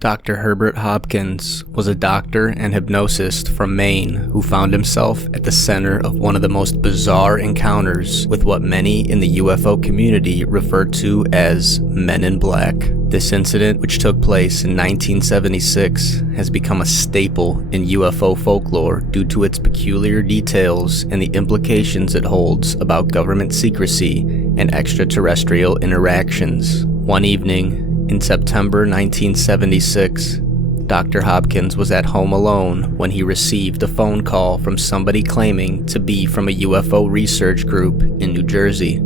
Dr. Herbert Hopkins was a doctor and hypnosist from Maine who found himself at the center of one of the most bizarre encounters with what many in the UFO community refer to as Men in Black. This incident, which took place in 1976, has become a staple in UFO folklore due to its peculiar details and the implications it holds about government secrecy and extraterrestrial interactions. One evening, in September 1976, Dr. Hopkins was at home alone when he received a phone call from somebody claiming to be from a UFO research group in New Jersey.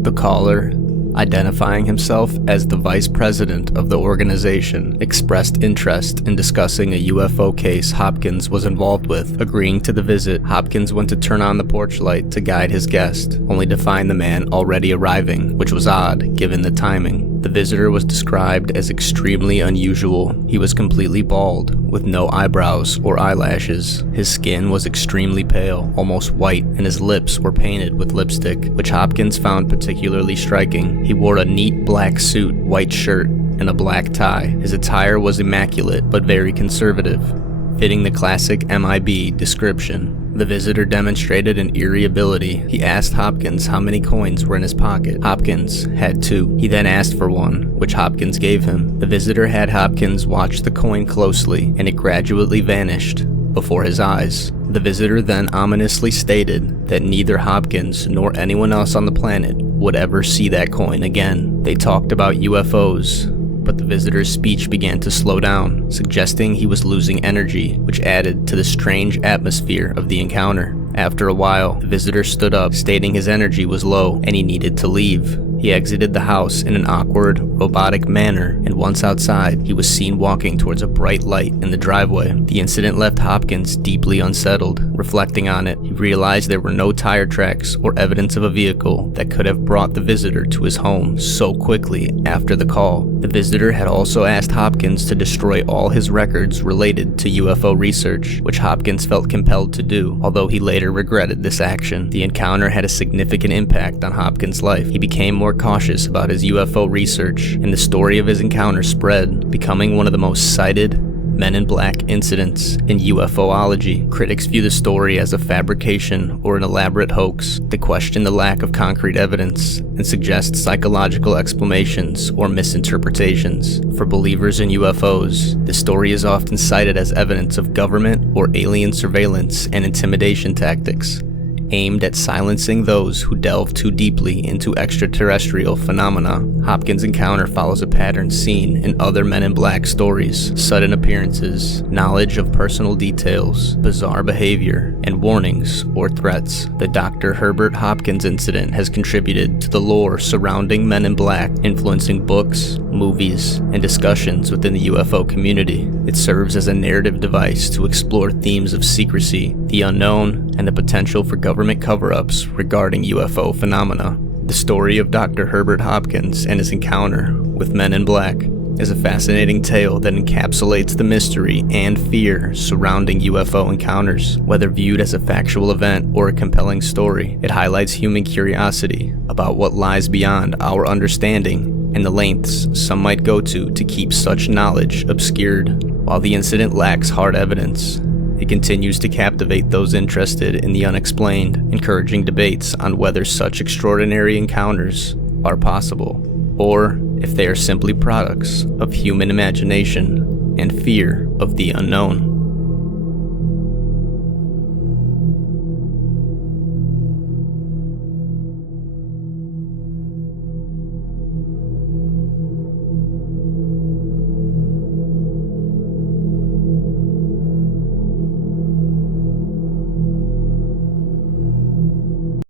The caller, identifying himself as the vice president of the organization, expressed interest in discussing a UFO case Hopkins was involved with. Agreeing to the visit, Hopkins went to turn on the porch light to guide his guest, only to find the man already arriving, which was odd given the timing. The visitor was described as extremely unusual. He was completely bald, with no eyebrows or eyelashes. His skin was extremely pale, almost white, and his lips were painted with lipstick, which Hopkins found particularly striking. He wore a neat black suit, white shirt, and a black tie. His attire was immaculate, but very conservative, fitting the classic MIB description. The visitor demonstrated an eerie ability. He asked Hopkins how many coins were in his pocket. Hopkins had 2. He then asked for one, which Hopkins gave him. The visitor had Hopkins watch the coin closely, and it gradually vanished before his eyes. The visitor then ominously stated that neither Hopkins nor anyone else on the planet would ever see that coin again. They talked about UFOs, but the visitor's speech began to slow down, suggesting he was losing energy, which added to the strange atmosphere of the encounter. After a while, the visitor stood up, stating his energy was low and he needed to leave. He exited the house in an awkward, robotic manner, and once outside, he was seen walking towards a bright light in the driveway. The incident left Hopkins deeply unsettled. Reflecting on it, he realized there were no tire tracks or evidence of a vehicle that could have brought the visitor to his home so quickly after the call. The visitor had also asked Hopkins to destroy all his records related to UFO research, which Hopkins felt compelled to do, although he later regretted this action. The encounter had a significant impact on Hopkins' life. He became more cautious about his UFO research, and the story of his encounter spread, becoming one of the most cited Men in Black incidents in UFOlogy. Critics view the story as a fabrication or an elaborate hoax. They question the lack of concrete evidence and suggest psychological explanations or misinterpretations. For believers in UFOs, the story is often cited as evidence of government or alien surveillance and intimidation tactics aimed at silencing those who delve too deeply into extraterrestrial phenomena. Hopkins' encounter follows a pattern seen in other Men in Black stories: sudden appearances, knowledge of personal details, bizarre behavior, and warnings or threats. The Dr. Herbert Hopkins incident has contributed to the lore surrounding Men in Black, influencing books, movies, and discussions within the UFO community. It serves as a narrative device to explore themes of secrecy, the unknown, and the potential for government cover-ups regarding UFO phenomena. The story of Dr. Herbert Hopkins and his encounter with Men in Black is a fascinating tale that encapsulates the mystery and fear surrounding UFO encounters. Whether viewed as a factual event or a compelling story, it highlights human curiosity about what lies beyond our understanding and the lengths some might go to keep such knowledge obscured. While the incident lacks hard evidence, it continues to captivate those interested in the unexplained, encouraging debates on whether such extraordinary encounters are possible, or if they are simply products of human imagination and fear of the unknown.